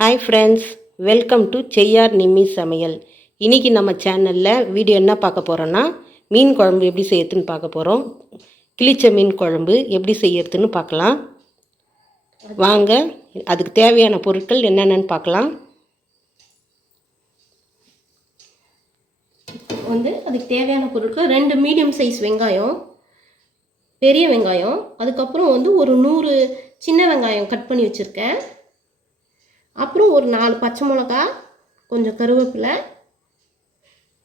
Hi friends, welcome to செய்யார் நிம்மி சமையல். இன்றைக்கி நம்ம சேனலில் வீடியோ என்ன பார்க்க போகிறோன்னா, மீன் குழம்பு எப்படி செய்யறதுன்னு பார்க்க போகிறோம். கிளிச்ச மீன் குழம்பு எப்படி செய்யறதுன்னு பார்க்கலாம் வாங்க. அதுக்கு தேவையான பொருட்கள் என்னென்னு பார்க்கலாம். அதுக்கு தேவையான பொருட்கள் 2 மீடியம் சைஸ் வெங்காயம், பெரிய வெங்காயம், அதுக்கப்புறம் ஒரு 100 சின்ன வெங்காயம் கட் பண்ணி வச்சுருக்கேன். அப்புறம் ஒரு 4 பச்சை மிளகா, கொஞ்சம் கருவேப்பிலை,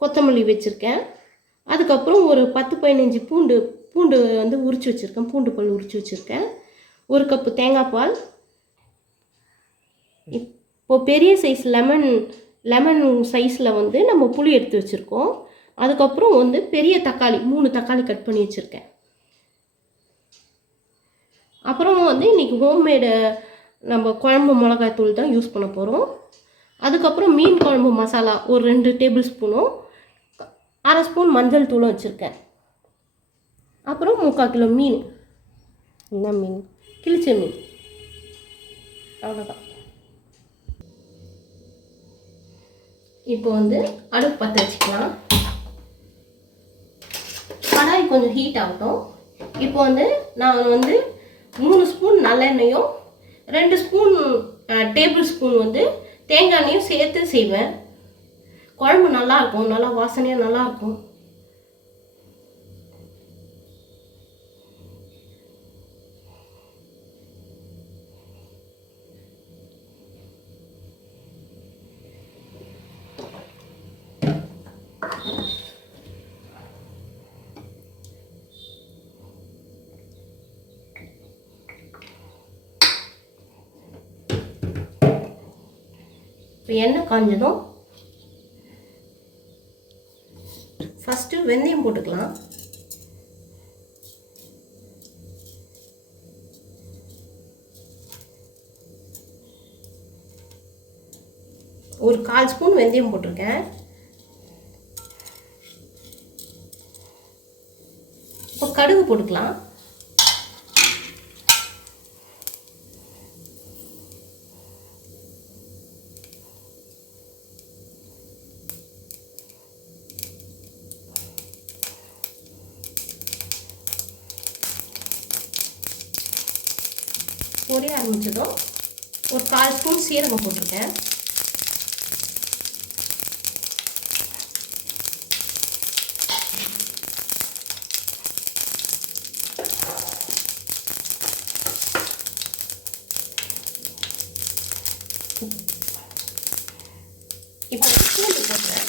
கொத்தமல்லி வச்சுருக்கேன். அதுக்கப்புறம் ஒரு 10-15 பூண்டு உரித்து வச்சுருக்கேன். பூண்டு பல் உரித்து வச்சுருக்கேன். 1 கப்பு தேங்காய் பால். இப்போது பெரிய சைஸ் லெமன் சைஸில் நம்ம புளி எடுத்து வச்சுருக்கோம். அதுக்கப்புறம் பெரிய தக்காளி 3 தக்காளி கட் பண்ணி வச்சுருக்கேன். அப்புறம் இன்றைக்கி ஹோம்மேடு நம்ம குழம்பு மிளகாய் தூள் தான் யூஸ் பண்ண போகிறோம். அதுக்கப்புறம் மீன் குழம்பு மசாலா ஒரு 2 டேபிள் ஸ்பூனும், 1/2 ஸ்பூன் மஞ்சள் தூளும் வச்சுருக்கேன். அப்புறம் 3/4 கிலோ மீன். என்ன மீன்? கிளிச்ச மீன். அவ்வளோதான். இப்போ அடுப்பு பற்ற வச்சுக்கலாம். கடாய் கொஞ்சம் ஹீட் ஆகட்டும். இப்போ நான் 3 ஸ்பூன் நல்லெண்ணெயும் 2 ஸ்பூன் டேபிள் ஸ்பூன் தேங்காய் எண்ணெயும் சேர்த்து செய்வேன். குழம்பு நல்லாயிருக்கும், நல்லா வாசனையாக நல்லாயிருக்கும். இப்போ எண்ணெய் காஞ்சதும் ஃபஸ்ட்டு வெந்தயம் போட்டுக்கலாம். ஒரு 1/4 ஸ்பூன் வெந்தயம் போட்டிருக்கேன். இப்போ கடுகு போட்டுக்கலாம். பொரிய ஆரம்பிச்சதும் ஒரு 1/4 ஸ்பூன் சீரகம் போட்டிருக்கேன். இப்போ பூண்டு போடுறேன்.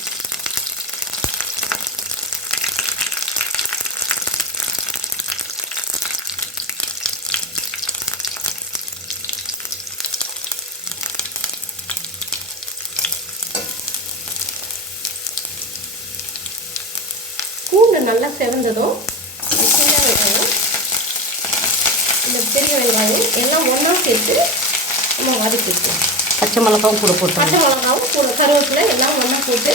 பூண்டு நல்லா செவந்ததும் சின்ன வெங்காயம், இந்த பெரிய வெங்காயம் எல்லாம் ஒன்றா சேர்த்து நம்ம வதக்கிக்கலாம். பச்சை மிளகாவும் கூட போட்டு, பச்சை மிளகாவும் கூட கருவேப்பிலை எல்லாம் ஒன்றா போட்டு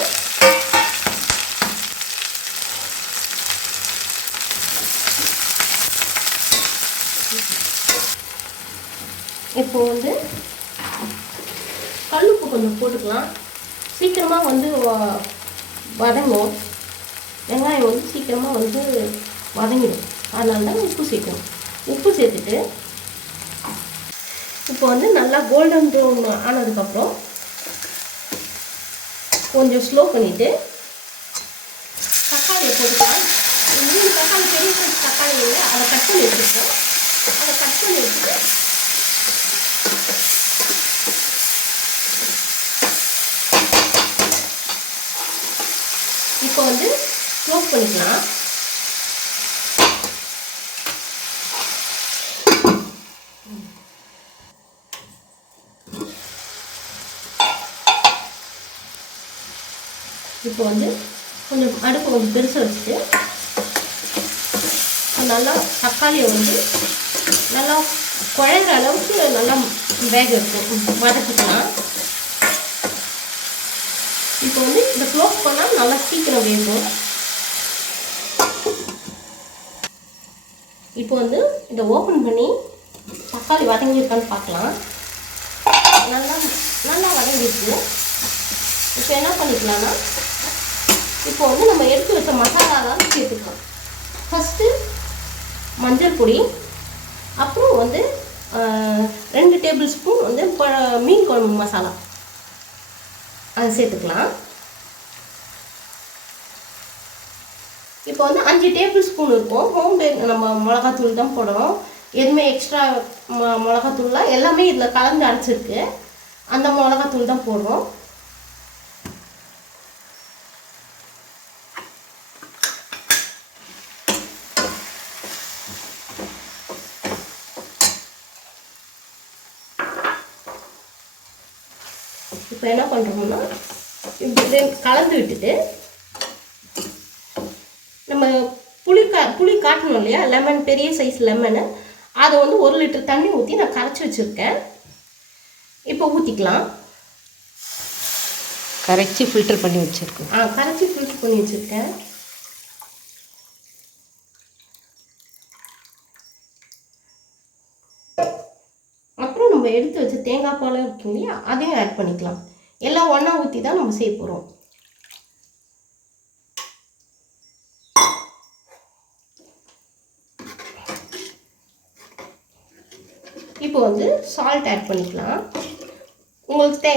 இப்போ கல்லுப்பு கொஞ்சம் போட்டுக்கலாம். சீக்கிரமாக வதங்கும். வெங்காயம் சீக்கிரமாக வதங்கிடும். அதனால தான் உப்பு சேர்க்கணும். உப்பு சேர்த்துட்டு இப்போ நல்லா கோல்டன் ப்ரௌன் ஆனதுக்கப்புறம் கொஞ்சம் ஸ்லோ பண்ணிவிட்டு தக்காளியை போட்டுக்கலாம். 3 தக்காளி, பெரிய சைஸ் தக்காளி இல்லை, அதை கட் பண்ணி வச்சுருக்கோம். அதை கட் பண்ணி வச்சுட்டு இப்போ க்ளோஸ் பண்ணிக்கலாம். இப்போ கொஞ்சம் அடுப்பு கொஞ்சம் பெருசாக வச்சுட்டு நல்லா தக்காளியை நல்லா குழையிற அளவுக்கு நல்லா வேக இருக்கும், வதக்கிக்கலாம். இப்போ இதை க்ளோஸ் பண்ணால் நல்லா சீக்கிரம் வேகும். இப்போ இதை ஓப்பன் பண்ணி தக்காளி வதங்கியிருக்கான்னு பார்க்கலாம். நல்லா நல்லா வதங்கிடுச்சு. இப்போ என்ன பண்ணிக்கலாம்னா, இப்போ வந்து நம்ம எடுத்து வச்ச மசாலாலாம் சேர்த்துக்கலாம். ஃபஸ்ட்டு மஞ்சள் பொடி, அப்புறம் வந்து 2 டேபிள் ஸ்பூன் வந்து மீன் குழம்பு மசாலா அதை சேர்த்துக்கலாம். இப்போ வந்து 5 டேபிள் ஸ்பூன் இருக்கும். ஹோம்மேட் நம்ம மிளகாத்தூள் தான் போடணும். எதுவுமே எக்ஸ்ட்ரா மிளகாத்தூள்லாம் எல்லாமே இதில் கலந்து அரைச்சிருக்கு. அந்த மிளகாத்தூள் தான் போடுறோம். இப்போ என்ன பண்ணுறோம்னா, இப்படி கலந்து விட்டுட்டு நம்ம புளி காட்டணும் இல்லையா, லெமன், பெரிய சைஸ் லெமனு, அதை வந்து 1 லிட்டர் தண்ணி ஊற்றி நான் கரைச்சி வச்சுருக்கேன். இப்போ ஊற்றிக்கலாம். கரைச்சி ஃபில்டர் பண்ணி வச்சுருக்கேன். கரைச்சி ஃபில்டர் பண்ணி வச்சுருக்கேன். அப்புறம் நம்ம எடுத்து வச்ச தேங்காய் பாலும் இருக்கும் இல்லையா, அதையும் ஆட் பண்ணிக்கலாம். எல்லாம் ஒன்றா ஊற்றி தான் நம்ம செய்ய போகிறோம். இப்போ வந்து சால்ட் ஆட் பண்ணிக்கலாம். உங்களுக்கு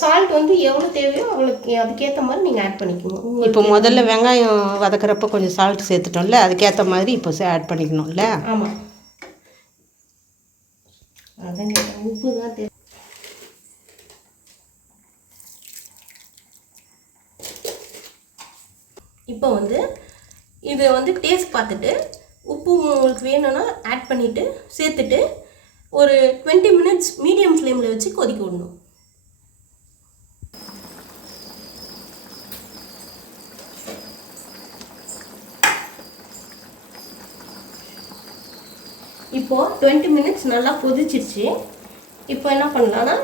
சால்ட் வந்து எவ்வளோ தேவையோ அவளுக்கு அதுக்கேற்ற மாதிரி நீங்கள் ஆட் பண்ணிக்கணும். இப்போ முதல்ல வெங்காயம் வதக்கிறப்ப கொஞ்சம் சால்ட் சேர்த்துட்டோம்ல, அதுக்கேற்ற மாதிரி இப்போ ஆட் பண்ணிக்கணும்ல. ஆமாம், அதான் உப்பு தான் தேவை. இப்போ வந்து இதை வந்து டேஸ்ட் பார்த்துட்டு உப்பு உங்களுக்கு வேணும்னா ஆட் பண்ணிவிட்டு சேர்த்துட்டு ஒரு 20 மினிட்ஸ் மீடியம் ஃப்ளேமில் வச்சு கொதிக்க விடணும். இப்போது 20 மினிட்ஸ் நல்லா கொதிச்சிருச்சு. இப்போ என்ன பண்ணலான்னா,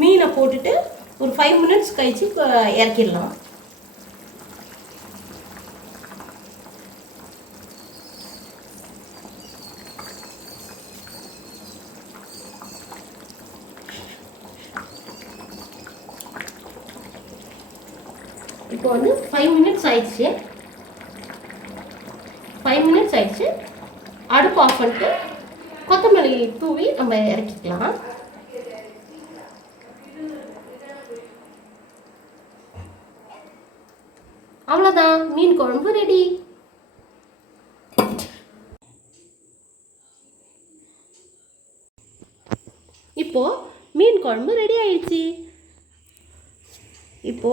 மீனை போட்டுட்டு ஒரு 5 மினிட்ஸ் கழிச்சு இறக்கிடலாம். இப்போ வந்து 5 மினிட்ஸ் ஆயிடுச்சு. 5 மினிட்ஸ் ஆயிடுச்சு. அடுப்பு ஆஃப் பண்ணிட்டு கொத்தமல்லி தூவி நம்ம இறக்கிக்கலாம். அவ்வளோதான், மீன் குழம்பு ரெடி. இப்போ மீன் குழம்பு ரெடி ஆயிடுச்சு. இப்போ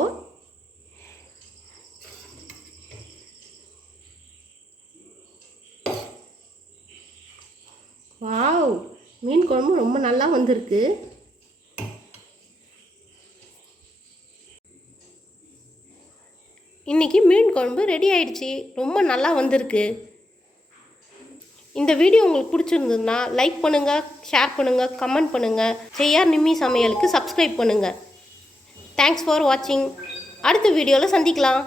வாவ், மீன் குழம்பு ரொம்ப நல்லா வந்திருக்கு. இன்றைக்கி மீன் குழம்பு ரெடி ஆயிடுச்சு. ரொம்ப நல்லா வந்திருக்கு. இந்த வீடியோ உங்களுக்கு பிடிச்சிருந்ததுன்னா லைக் பண்ணுங்கள், ஷேர் பண்ணுங்கள், கமெண்ட் பண்ணுங்கள். செய்யார் நிம்மி சமையலுக்கு சப்ஸ்கிரைப் பண்ணுங்கள். தேங்க்ஸ் ஃபார் வாட்சிங். அடுத்த வீடியோவில் சந்திக்கலாம்.